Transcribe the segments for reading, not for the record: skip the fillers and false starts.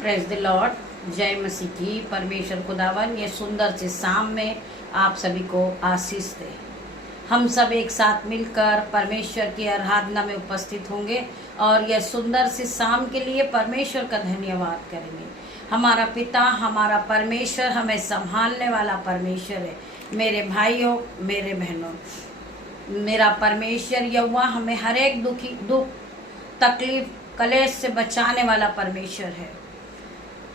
Praise the Lord. जय मसीह की। परमेश्वर खुदावन ये सुंदर से शाम में आप सभी को आशीष दे। हम सब एक साथ मिलकर परमेश्वर की आराधना में उपस्थित होंगे और यह सुंदर सी शाम के लिए परमेश्वर का धन्यवाद करेंगे। हमारा पिता, हमारा परमेश्वर, हमें संभालने वाला परमेश्वर है। मेरे भाइयों, मेरे बहनों, मेरा परमेश्वर यहोवा हमें हर एक दुख तकलीफ कलेश से बचाने वाला परमेश्वर है।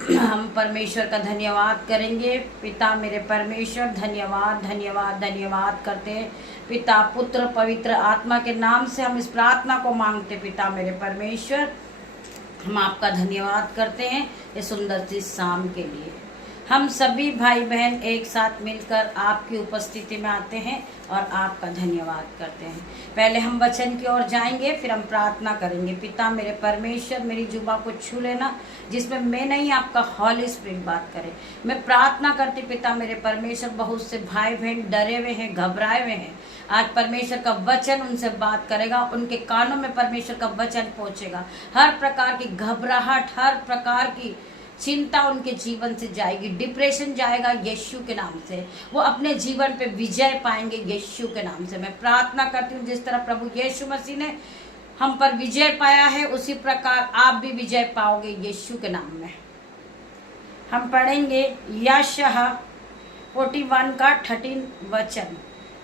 हम परमेश्वर का धन्यवाद करेंगे। पिता मेरे परमेश्वर, धन्यवाद धन्यवाद धन्यवाद करते हैं। पिता, पुत्र, पवित्र आत्मा के नाम से हम इस प्रार्थना को मांगते। पिता मेरे परमेश्वर, हम आपका धन्यवाद करते हैं इस सुंदर सी शाम के लिए। हम सभी भाई बहन एक साथ मिलकर आपकी उपस्थिति में आते हैं और आपका धन्यवाद करते हैं। पहले हम वचन की ओर जाएंगे, फिर हम प्रार्थना करेंगे। पिता मेरे परमेश्वर, मेरी जुबा को छू लेना जिसमें मैं नहीं, आपका हॉली स्पिरिट बात करे। मैं प्रार्थना करती पिता मेरे परमेश्वर, बहुत से भाई बहन डरे हुए हैं, घबराए हुए हैं। आज परमेश्वर का वचन उनसे बात करेगा, उनके कानों में परमेश्वर का वचन पहुंचेगा। हर प्रकार की घबराहट, हर प्रकार की चिंता उनके जीवन से जाएगी, डिप्रेशन जाएगा यीशु के नाम से। वो अपने जीवन पे विजय पाएंगे यीशु के नाम से। मैं प्रार्थना करती हूँ जिस तरह प्रभु यीशु मसीह ने हम पर विजय पाया है, उसी प्रकार आप भी विजय पाओगे यीशु के नाम में। हम पढ़ेंगे यशायाह 41 का 13 वचन।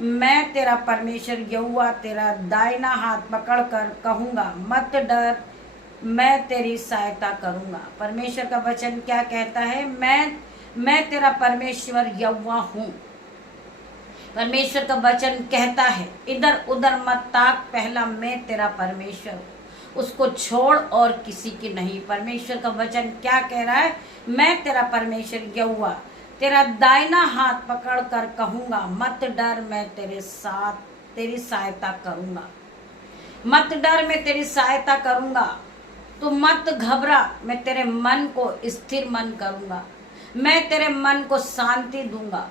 मैं तेरा परमेश्वर यहोवा तेरा दाहिना हाथ पकड़कर कहूँगा, मत डर, मैं तेरी सहायता करूंगा। परमेश्वर का वचन क्या कहता है? मैं तेरा परमेश्वर यहोवा हूँ। परमेश्वर का वचन कहता है इधर उधर मत ताक, पहला मैं तेरा परमेश्वर हूँ, उसको छोड़ और किसी की नहीं। परमेश्वर का वचन क्या कह रहा है? मैं तेरा परमेश्वर यहोवा तेरा दाहिना हाथ पकड़ कर कहूंगा, मत डर, मैं तेरे साथ तेरी सहायता करूंगा। मत डर, मैं तेरी सहायता करूंगा। तू मत घबरा, मैं तेरे मन को स्थिर मन करूंगा। मैं तेरे मन को शांति दूंगा।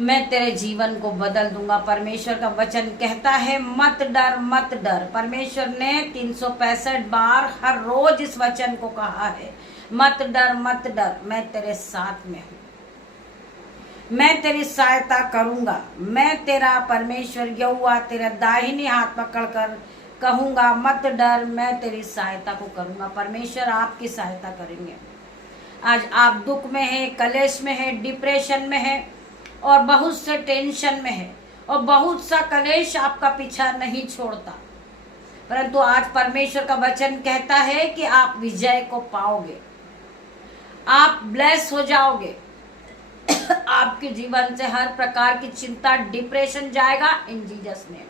मैं तेरे जीवन को बदल दूंगा। परमेश्वर का वचन कहता है मत डर, मत डर। परमेश्वर ने 365 बार हर रोज इस वचन को कहा है, मत डर, मत डर, मैं तेरे साथ में हूं, मैं तेरी सहायता करूंगा। मैं तेरा परमेश्वर यहोवा तेरा दाहिनी हाथ पकड़कर कहूंगा, मत डर, मैं तेरी सहायता को करूंगा। परमेश्वर आपकी सहायता करेंगे। आज आप दुख में है, कलेश में है, डिप्रेशन में है और बहुत से टेंशन में है और बहुत सा कलेश आपका पीछा नहीं छोड़ता, परंतु आज परमेश्वर का वचन कहता है कि आप विजय को पाओगे, आप ब्लेस हो जाओगे। आपके जीवन से हर प्रकार की चिंता, डिप्रेशन जाएगा इन जीसस नेम।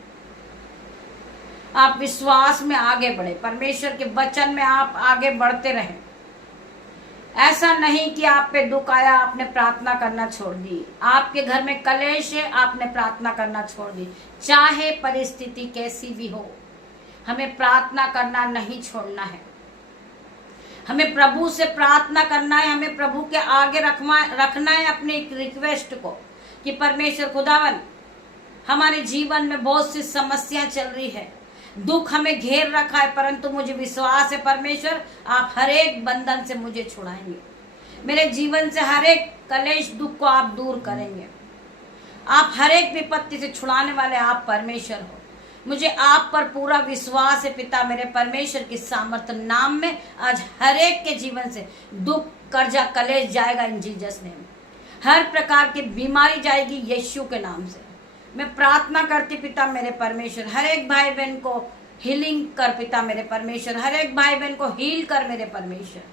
आप विश्वास में आगे बढ़े, परमेश्वर के वचन में आप आगे बढ़ते रहें। ऐसा नहीं कि आप पे दुख आया, आपने प्रार्थना करना छोड़ दी। आपके घर में कलेश है, आपने प्रार्थना करना छोड़ दी। चाहे परिस्थिति कैसी भी हो, हमें प्रार्थना करना नहीं छोड़ना है। हमें प्रभु से प्रार्थना करना है। हमें प्रभु के आगे रखना है अपने एक रिक्वेस्ट को कि परमेश्वर खुदावन, हमारे जीवन में बहुत सी समस्या चल रही है, दुख हमें घेर रखा है, परंतु मुझे विश्वास है परमेश्वर आप हर एक बंधन से मुझे छुड़ाएंगे। मेरे जीवन से हर एक कलेश दुख को आप दूर करेंगे। आप हर एक विपत्ति से छुड़ाने वाले आप परमेश्वर हो। मुझे आप पर पूरा विश्वास है पिता मेरे परमेश्वर की सामर्थ्य नाम में। आज हर एक के जीवन से दुख, कर्जा, कलेश जाएगा इन जीसस नेम। हर प्रकार की बीमारी जाएगी यीशु के नाम से। मैं प्रार्थना करती पिता मेरे परमेश्वर, हर एक भाई बहन को हीलिंग कर पिता मेरे परमेश्वर। हर एक भाई बहन को हील कर मेरे परमेश्वर।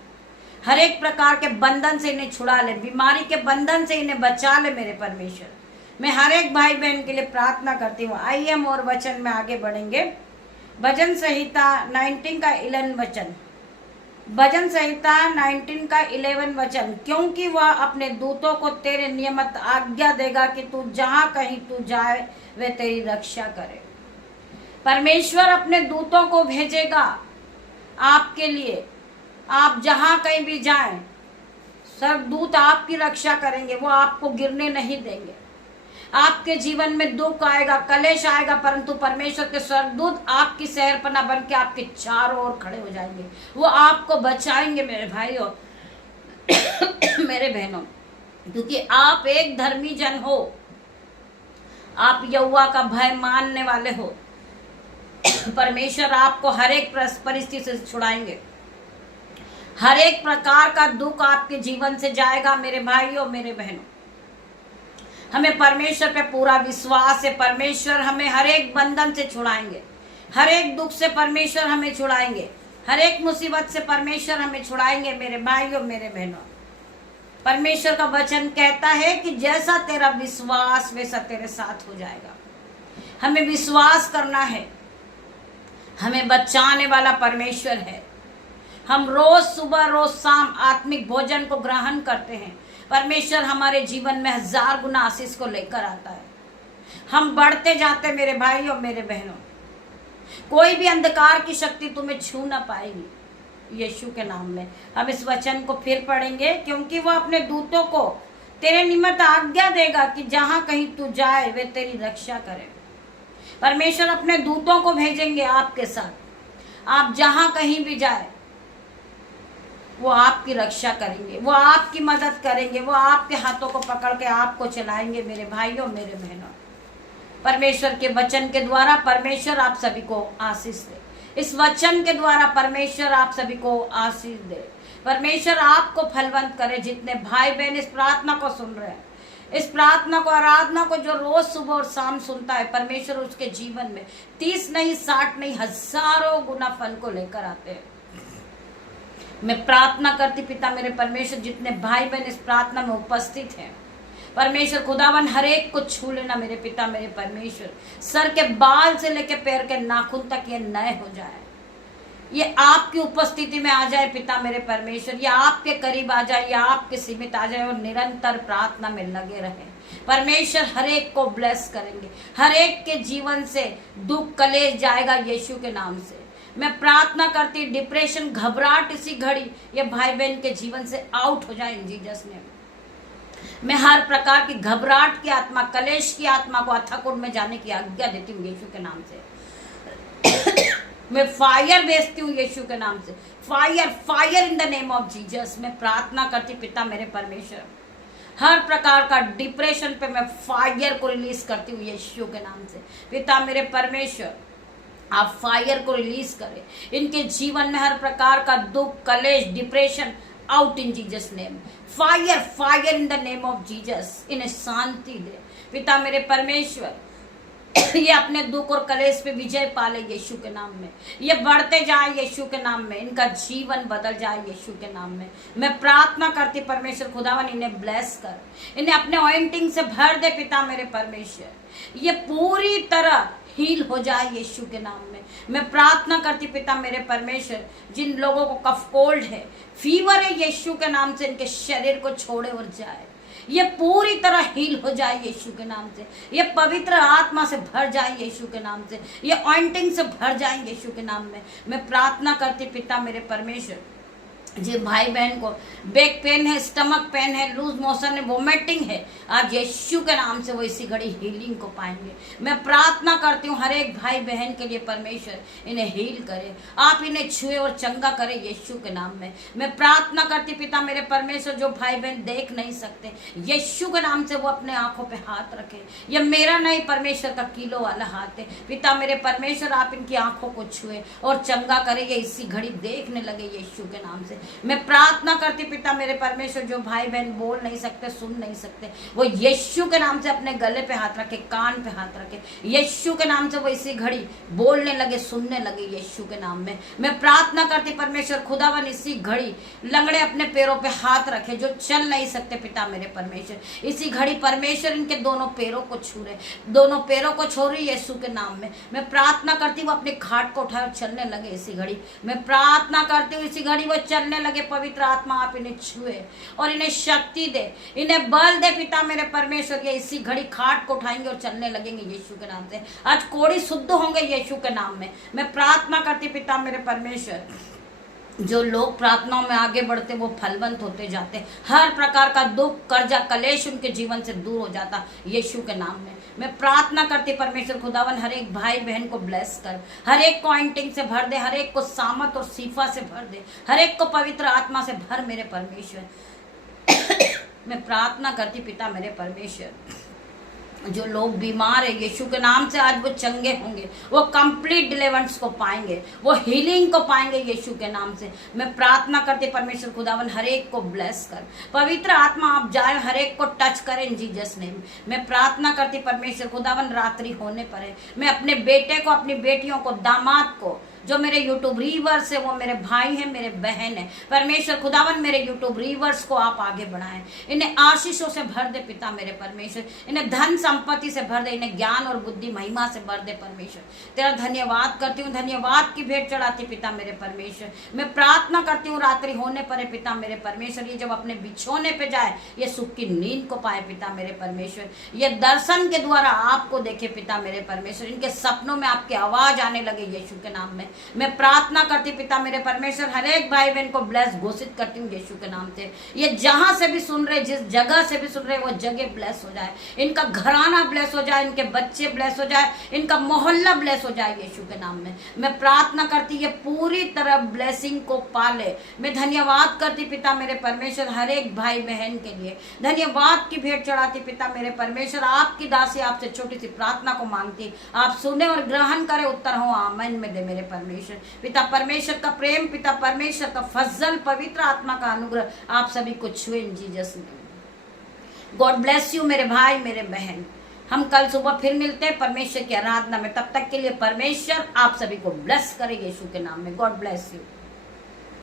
हर एक प्रकार के बंधन से इन्हें छुड़ा ले, बीमारी के बंधन से इन्हें बचा ले मेरे परमेश्वर। मैं हर एक भाई बहन के लिए प्रार्थना करती हूँ। आइए हम और वचन में आगे बढ़ेंगे। भजन संहिता 19 का 11 वचन। भजन संहिता 19 का 11 वचन। क्योंकि वह अपने दूतों को तेरे नियमित आज्ञा देगा कि तू जहां कहीं तू जाए वे तेरी रक्षा करे। परमेश्वर अपने दूतों को भेजेगा आपके लिए। आप जहां कहीं भी जाएं, सब दूत आपकी रक्षा करेंगे, वो आपको गिरने नहीं देंगे। आपके जीवन में दुख आएगा, कलेश आएगा, परंतु परमेश्वर के स्वर्गदूत आपकी शहरपना बन के आपके चारों ओर खड़े हो जाएंगे। वो आपको बचाएंगे मेरे भाइयों मेरे बहनों, क्योंकि आप एक धर्मी जन हो, आप यहोवा का भय मानने वाले हो। परमेश्वर आपको हर एक परिस्थिति से छुड़ाएंगे, हर एक प्रकार का दुख आपके जीवन से जाएगा मेरे भाइयों मेरे बहनों। हमें परमेश्वर पे पूरा विश्वास है, परमेश्वर हमें हर एक बंधन से छुड़ाएंगे, हर एक दुख से परमेश्वर हमें छुड़ाएंगे, हर एक मुसीबत से परमेश्वर हमें छुड़ाएंगे मेरे भाइयों मेरे बहनों। परमेश्वर का वचन कहता है कि जैसा तेरा विश्वास वैसा तेरे साथ हो जाएगा। हमें विश्वास करना है, हमें बचाने वाला परमेश्वर है। हम रोज सुबह रोज शाम आत्मिक भोजन को ग्रहण करते हैं, परमेश्वर हमारे जीवन में 1000 गुना आशीष को लेकर आता है। हम बढ़ते जाते मेरे भाइयों मेरे बहनों। कोई भी अंधकार की शक्ति तुम्हें छू ना पाएगी यीशु के नाम में। हम इस वचन को फिर पढ़ेंगे, क्योंकि वो अपने दूतों को तेरे निमित्त आज्ञा देगा कि जहां कहीं तू जाए वे तेरी रक्षा करें। परमेश्वर अपने दूतों को भेजेंगे आपके साथ, आप जहां कहीं भी जाए वो आपकी रक्षा करेंगे, वो आपकी मदद करेंगे, वो आपके हाथों को पकड़ के आपको चलाएंगे मेरे भाइयों मेरे बहनों। परमेश्वर के वचन के द्वारा परमेश्वर आप सभी को आशीष दे। इस वचन के द्वारा परमेश्वर आप सभी को आशीष दे। परमेश्वर आपको फलवंत करे। जितने भाई बहन इस प्रार्थना को सुन रहे हैं, इस प्रार्थना को आराधना को जो रोज सुबह और शाम सुनता है, परमेश्वर उसके जीवन में 30 नहीं 60 नहीं 1000 गुना फल को लेकर आते हैं। मैं प्रार्थना करती पिता मेरे परमेश्वर, जितने भाई बहन इस प्रार्थना में उपस्थित हैं, परमेश्वर खुदावन हर एक को छू लेना मेरे पिता मेरे परमेश्वर। सर के बाल से लेके पैर के नाखून तक ये नए हो जाए, ये आपकी उपस्थिति में आ जाए पिता मेरे परमेश्वर, ये आपके करीब आ जाए, ये आपके सीमित आ जाए और निरंतर प्रार्थना में लगे रहे। परमेश्वर हर एक को ब्लेस करेंगे, हर एक के जीवन से दुख कलेश जाएगा यीशु के नाम से। मैं प्रार्थना करती डिप्रेशन घबराहट इसी घड़ी ये भाई बहन के जीवन से आउट हो जाए इन जीसस नेम। मैं हर प्रकार की घबराहट की आत्मा, कलेश की आत्मा को अथाकुंड में जाने की आज्ञा देती हूँ यीशु के नाम से। मैं फायर भेजती हूँ यीशु के नाम से, fire fire in the name of Jesus. मैं प्रार्थना करती पिता मेरे परमेश्वर, हर प्रकार का डिप्रेशन पे मैं फायर को रिलीज करती हूँ यीशु के नाम से। पिता मेरे परमेश्वर आप फायर को रिलीज करें इनके जीवन में, हर प्रकार का दुख कलेश depression out in Jesus name. Fire fire in the name of Jesus. इन्हें शांति दे पिता मेरे परमेश्वर। ये अपने दुख और कलेश पे विजय पाले यीशु के नाम में, ये बढ़ते जाए यीशु के नाम में, इनका जीवन बदल जाए यीशु के नाम में। मैं प्रार्थना करती परमेश्वर खुदावन इन्हें ब्लेस कर, इन्हें अपने ऑइंटिंग से भर दे पिता मेरे परमेश्वर। ये पूरी तरह हील हो जाए यीशु के नाम में। मैं प्रार्थना करती पिता मेरे परमेश्वर, जिन लोगों को कफ कोल्ड है, फीवर है, यीशु के नाम से इनके शरीर को छोड़े और जाए, ये पूरी तरह हील हो जाए यीशु के नाम से। ये पवित्र आत्मा से भर जाए यीशु के नाम से, ये ऑइंटिंग से भर जाए यीशु के नाम में। मैं प्रार्थना करती पिता मेरे परमेश्वर, जी भाई बहन को बैक पेन है, स्टमक पेन है, लूज मोशन है, वोमिटिंग है, आज यीशु के नाम से वो इसी घड़ी हीलिंग को पाएंगे। मैं प्रार्थना करती हूँ हर एक भाई बहन के लिए परमेश्वर इन्हें हील करे, आप इन्हें छुए और चंगा करे यीशु के नाम में। मैं प्रार्थना करती पिता मेरे परमेश्वर, जो भाई बहन देख नहीं सकते, यीशु के नाम से वो अपने आंखों पे हाथ रखे। ये मेरा नहीं, परमेश्वर का किलो वाला हाथ है। पिता मेरे परमेश्वर आप इनकी आंखों को छुए और चंगा करे, ये इसी घड़ी देखने लगे यीशु के नाम से। मैं प्रार्थना करती पिता मेरे परमेश्वर, जो भाई बहन बोल नहीं सकते सुन नहीं सकते, वो यीशु के नाम से अपने गले पे हाथ रखे, कान पे हाथ रखे, यीशु के नाम से वो इसी घड़ी बोलने लगे सुनने लगे यीशु के नाम में। मैं प्रार्थना करती परमेश्वर खुदावन इसी घड़ी लंगड़े अपने पैरों पे हाथ रखे, जो चल नहीं सकते पिता मेरे परमेश्वर, इसी घड़ी परमेश्वर इनके दोनों पैरों को छू रहे, दोनों पैरों को छू रही यीशु के नाम में। मैं प्रार्थना करती वो अपने खाट को उठाए और चलने लगे इसी घड़ी। मैं प्रार्थना करती हूँ इसी घड़ी वो चलने लगे। पवित्र आत्मा आप इन्हें छुए और इन्हें शक्ति दे, इन्हें बल दे पिता मेरे परमेश्वर। ये इसी घड़ी खाट को उठाएंगे और चलने लगेंगे यीशु के नाम से। आज कोड़ी शुद्ध होंगे यीशु के नाम में। मैं प्रार्थना करती पिता मेरे परमेश्वर, जो लोग प्रार्थनाओं में आगे बढ़ते वो फलवंत होते जाते, हर प्रकार का दुख कर्जा कलेश उनके जीवन से दूर हो जाता यीशु के नाम में। मैं प्रार्थना करती परमेश्वर खुदावन हर एक भाई बहन को ब्लेस कर, हर एक को एंटिंग से भर दे, हर एक को सामत और सीफा से भर दे, हर एक को पवित्र आत्मा से भर मेरे परमेश्वर। मैं प्रार्थना करती पिता मेरे परमेश्वर, जो लोग बीमार है यीशु के नाम से आज वो चंगे होंगे, वो कंप्लीट डिलीवरेंस को पाएंगे, वो हीलिंग को पाएंगे यीशु के नाम से। मैं प्रार्थना करती परमेश्वर खुदावन हर एक को ब्लेस कर, पवित्र आत्मा आप जाए हर एक को टच करें इन जीसस नेम। मैं प्रार्थना करती परमेश्वर खुदावन रात्रि होने पर है, मैं अपने बेटे को, अपनी बेटियों को, दामाद को, जो मेरे यूट्यूब रीवर्स है वो मेरे भाई हैं, मेरे बहन है, परमेश्वर खुदावन मेरे यूट्यूब रीवर्स को आप आगे बढ़ाएं, इन्हें आशीषों से भर दे पिता मेरे परमेश्वर, इन्हें धन संपत्ति से भर दे, इन्हें ज्ञान और बुद्धि महिमा से भर दे परमेश्वर। तेरा धन्यवाद करती हूँ, धन्यवाद की भेंट चढ़ाती पिता मेरे परमेश्वर। मैं प्रार्थना करती हूँ रात्रि होने पर है पिता मेरे परमेश्वर, ये जब अपने बिछोने पे जाए ये सुख की नींद को पाए पिता मेरे परमेश्वर, ये दर्शन के द्वारा आपको देखे पिता मेरे परमेश्वर, इनके सपनों में आपकी आवाज आने लगे यीशु के नाम में। मैं प्रार्थना करती पिता मेरे परमेश्वर हर एक भाई बहन को ब्लेस घोषित करती हूँ यीशु के नाम से। ये जहां से भी सुन रहे, जिस जगह से भी सुन रहे, वो जगह ब्लेस हो जाए, इनका घराना ब्लेस हो जाए, इनके बच्चे ब्लेस हो जाए, इनका मोहल्ला ब्लेस हो जाए यीशु के नाम में। मैं प्रार्थना करती ये पूरी तरह ब्लेसिंग को पाले। मैं धन्यवाद करती पिता मेरे परमेश्वर हर एक भाई बहन के लिए, धन्यवाद की भेंट चढ़ाती पिता मेरे परमेश्वर। आपकी दासी आपसे छोटी सी प्रार्थना को मांगती, आप सुने और ग्रहण करे, उत्तर हो आमीन में दे मेरे परमेश्वर। पिता परमेश्वर का प्रेम, पिता परमेश्वर का फजल, पवित्र आत्मा का अनुग्रह आप सभी को छुए इन Jesus name. God bless you मेरे भाई मेरे बहन। हम कल सुबह फिर मिलते हैं परमेश्वर की आराधना में, तब तक के लिए परमेश्वर आप सभी को ब्लेस करे यीशु के नाम में। God bless you.